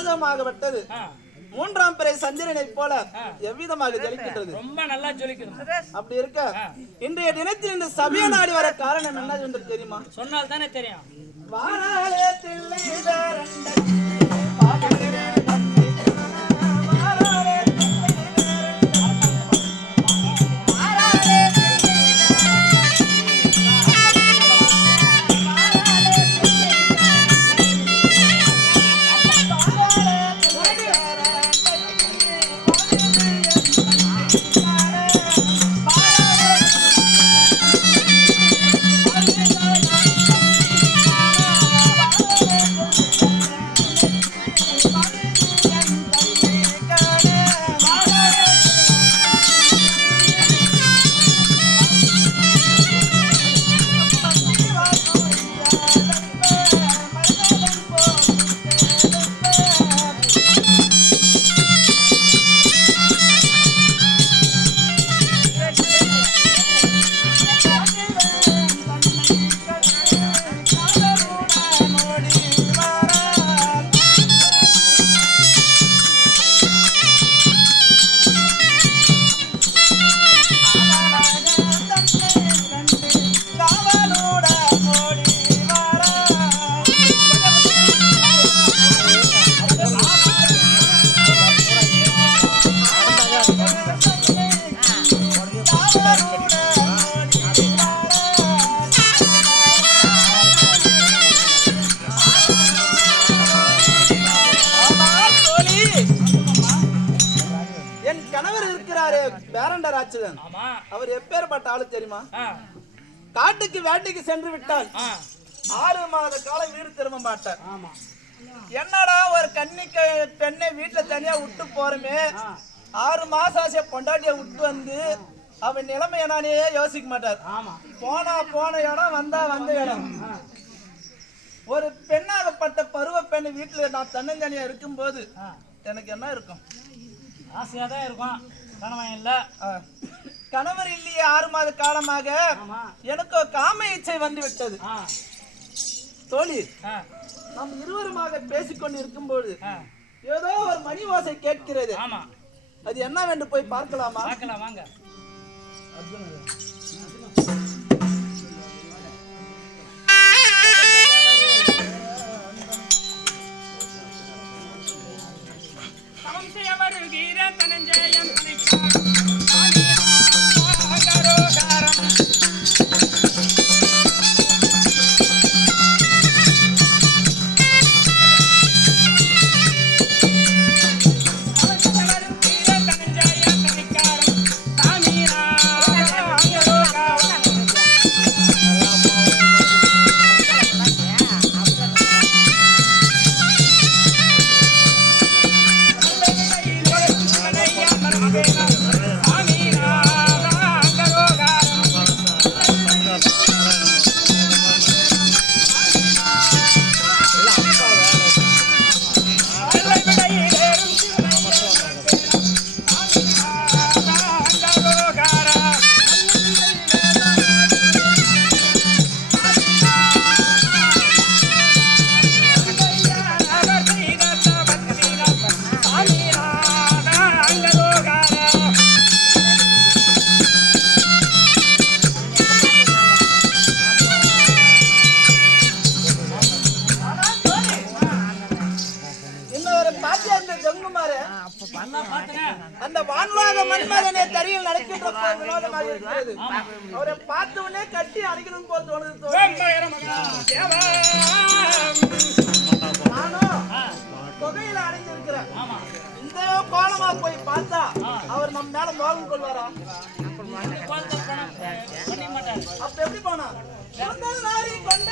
கலகமாகப்பட்டது மூன்றாம் பிறை சந்திரனை போல எவ்விதமாக ஜொலிக்கின்றது. ரொம்ப நல்லா ஜொலிக்குது. அப்படி இருக்க இன்றைய தினத்தில் இந்த சபையை நாடி வர காரணம் என்ன என்று தெரியுமா? சொன்னால் தானே தெரியும். அவர் எப்பேற்பட்ட ஆளு தெரியுமா? காட்டுக்கு வேட்டைக்கு சென்று விட்டால் 6 மாத காலம் வீடு திரும்ப மாட்டார். என்னடா ஒரு கன்னிக்கு பெண்ணை வீட்டுல தனியா விட்டு போறமே, 6 மாசம் ஆசைய பொண்டாட்டிய விட்டு வந்து அவன் நிலைமை என்னானே யோசிக்க மாட்டார். போன இடம் வந்த இடம். ஒரு பெண்ணாகப்பட்ட பருவ பெண் வீட்டுல நான் தன்னந்தனியா இருக்கும் போது எனக்கு என்ன இருக்கும்? ஆசையா தான் இருக்கும். கணவன் இல்ல, கணவர் இல்லையே 6 மாத காலமாக. எனக்கு காம இச்சை வந்து விட்டது. தோழி, நாம் இருவருமாக பேசிக்கொண்டு இருக்கும் போது ஏதோ ஒரு மணி ஓசை கேட்கிறது. அது என்னவென்று போய் பார்க்கலாமா? பார்க்கலாம் வாங்க. அந்த வான்வாக மன்மதனே தரியில் நடக்கின்ற வினோதமாக இருக்கிறது. அவரை பார்த்த உடனே கட்டி அணைக்கணும் போல் தோணுது. நானும் தொகையில அடைஞ்சிருக்கிறேன். இந்த கோலமா போய் பார்த்தா அவர் நம்ம மேல மோகம் கொள்வாரா? அப்ப எப்படி போனா கொண்ட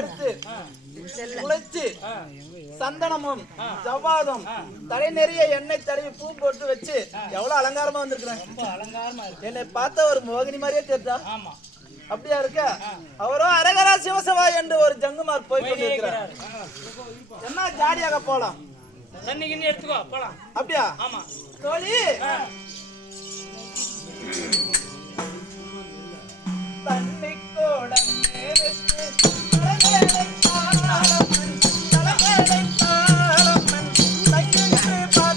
எடுத்து குழைச்சு சந்தனமும் ஜவ்வாதும் தலை நிறைய எண்ணெய் தடவி பூ போட்டு வச்சு எவ்வளவு அலங்காரமா வந்திருக்கிறேன். என்னை பார்த்த ஒரு மோகினி மாதிரியே தெரிஞ்சா அப்படியா இருக்க? அவரோ அரகரா சிவசவா என்று ஒரு ஜங்குமார் போய் கொண்டிருக்கிறார். என்ன ஜாலியாக போலாம், எடுத்துக்கோ போலாம். அப்படியா? ஆமா தோழி தண்ணி கோடம்